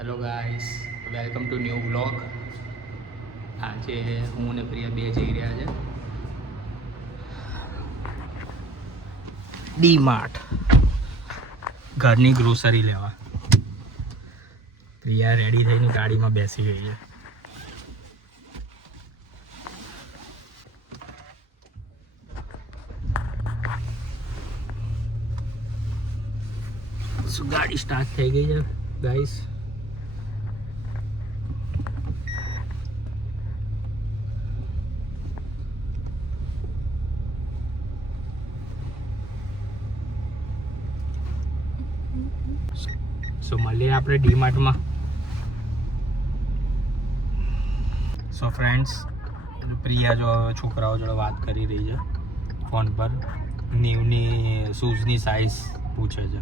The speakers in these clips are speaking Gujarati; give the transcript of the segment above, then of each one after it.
Hello guys, welcome to new blog. આજે હું ને પ્રિયા બે જઈ રહ્યા છે ડી માર્ટ ઘરની ગ્રોસરી લેવા. પ્રિયા રેડી થઈને ગાડીમાં બેસી ગઈ છે. ગાડી સ્ટાર્ટ થઈ ગઈ છે ગાઈસ. સો મળીએ આપણે ડીમાર્ટમાં. સો ફ્રેન્ડ્સ, પ્રિયા જો છોકરાઓ જોડે વાત કરી રહી છે ફોન પર. ન્યૂની શૂઝની સાઇઝ પૂછે છે.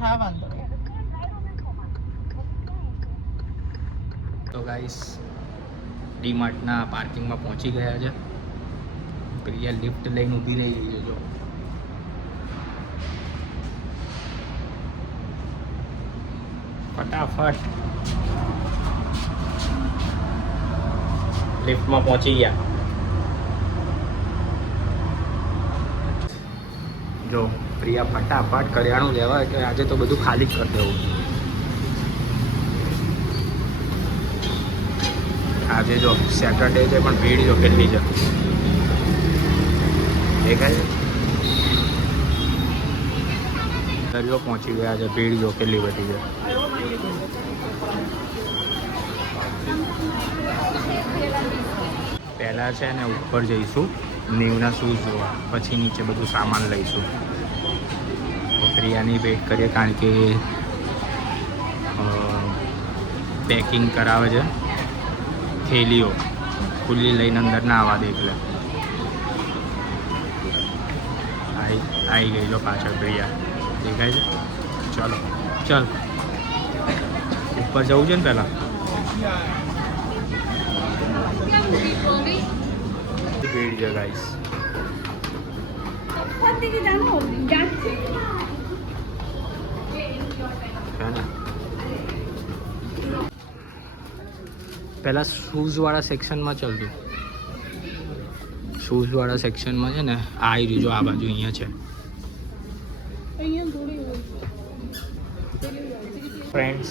હા, વાંધો નહીં. તો ગાઈસ, ડીમાર્ટના પાર્કિંગમાં પહોંચી ગયા છે. પ્રિયા લિફ્ટ લઈને ઊભી રહી છે. જો ફટાફટ લિફ્ટમાં પહોંચી ગયા. જો પ્રિયા ફટાફટ કરિયાણું લેવા એટલે આજે તો બધું ખાલી જ કરી દેવું. આજે જો સેટરડે છે પણ ભીડ જો કેટલી છે દેખાય છે. દરિયો પહોંચી ગયા છે. ભીડ જો કેટલી બધી છે. પહેલાં છે ને ઉપર જઈશું ન્યૂના શૂઝ જોવા, પછી નીચે બધું સામાન લઈશું. પ્રિયાની વેઇટ કરીએ કારણ કે પેકિંગ કરાવે છે. થેલીઓ ખુલ્લી લઈને અંદર ના આવવા દે એટલે. આવી ગઈ જો પાછળ પ્રિયા દેખાય છે. ચલો ચાલ ઉપર જવું છે ને પહેલાં. ભીડ છે ગાઈસ. પહેલા શૂઝ વાળા સેક્શનમાં ચાલતું. શૂઝ વાળા સેક્શનમાં છે ને આ આવી રહ્યું. જો આ બાજુ અહીંયા છે. ફ્રેન્ડ્સ,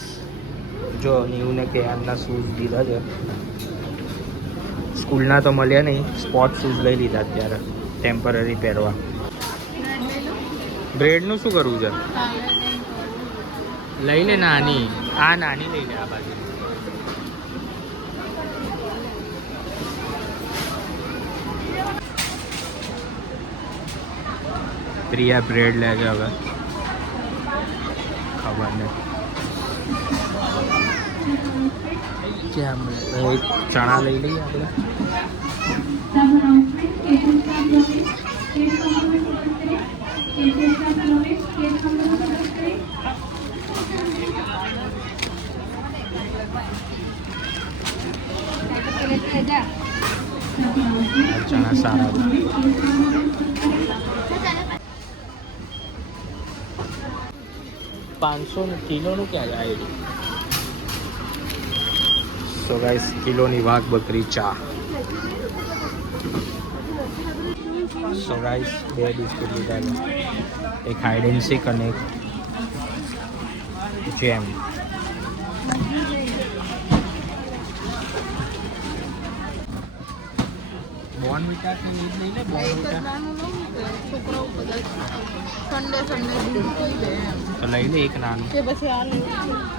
જો ન્યૂને કે આમના શૂઝ લીધા છે. સ્કૂલના તો મળ્યા નહીં, સ્પોર્ટ શૂઝ લઈ લીધા અત્યારે ટેમ્પરરી પહેરવા. બ્રેડનું શું કરવું છે? લઈ લે નાની. આ નાની લઈ લે આ બાજુ. પ્રિયા બ્રેડ લે છે હવે. ખબર નહીં ક્યાં મળે. ચણા લઈ લઈએ આપણે. ચણા સારા. 500 કિલોનું ક્યાં જાય? સો ગાઈસ, કિલોની વાઘ બકરી ચા. સો ગાઈસ, 2 બિસ્કિટ લીધા છે. એક હાઈડ એન્ડ સીક અને એક જેમ. બોર્નવિટા કે લીધ લઈ લે. બોર્નવિટા તો લઈ લે એક નાનું.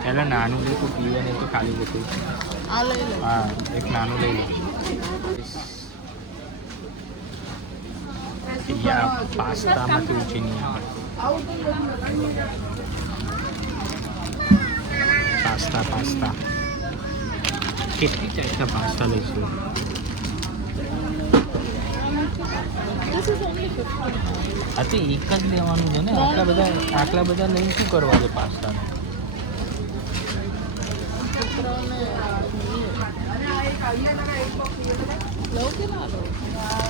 પહેલાં નાનું લઈ તો પીવે નહીં તો ખાલી બધું. હા, એક નાનું લઈ લે. પાસ્તામાંથી ઊંચી નહીં આવે. પાસ્તા કેટલી ટાઈપના પાસ્તા લઈશું? આ તો એક જ લેવાનું છે ને. આટલા બધા લઈને શું કરવા છે પાસ્તાને?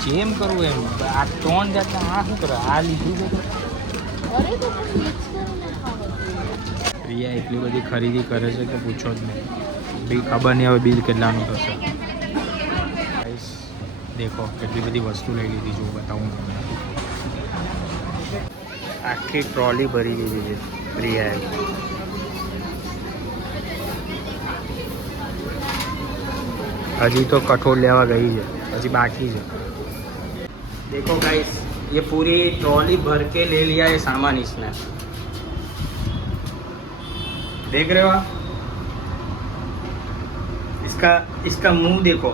જેમ કરવું એમ. આ 3 જાતના આ શું કરે? આ લીધું છે પ્રિયા એટલી બધી ખરીદી કરે છે કે પૂછો જ નહીં. બી ખબર નહીં હવે બિલ કેટલાનું થશે. ગાઈસ દેખો કેટલી બધી વસ્તુ લઈ લીધી છું, બતાવું તમને. આખી ટ્રોલી ભરી દીધી છે પ્રિયાએ. હજી તો કઠોળ લેવા ગઈ છે, હજી બાકી છે. देखो गाइस ये पूरी ट्रॉली भर के ले लिया ये सामान इसने. देख रहे हो आप इसका मुंह देखो.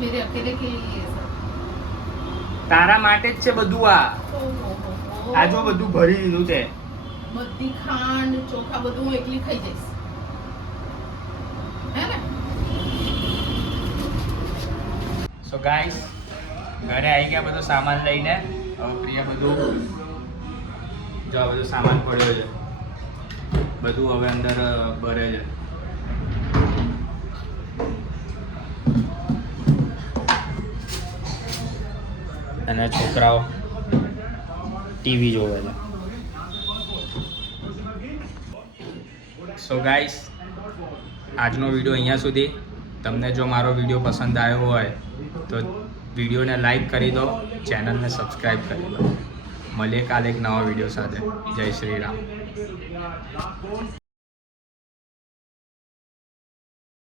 मेरे अकेले के लिए ये सब. તારા માટે જ છે બધું આ. ઓહો. આ જો બધું ભરી દીધું છે. બધી ખાંડ ચોખા બધું હું એકલી ખાઈ જઈશ. હે ને? સો ગાઈસ ઘરે આવી ગયા બધો સામાન લઈને. હવે પ્રિયા બધું જો આ બધો સામાન પડ્યો છે, બધું હવે અંદર ભરે છે. અને છોકરાઓ ટીવી જોવે છે. સો ગાઈસ આજનો વિડીયો અહીંયા સુધી. તમને જો મારો વિડીયો પસંદ આવ્યો હોય તો વિડીયોને લાઈક કરી દો, ચેનલને સબસ્ક્રાઈબ કરી દો. મળીએ કાલે એક નવા વિડીયો સાથે. જય શ્રી રામ.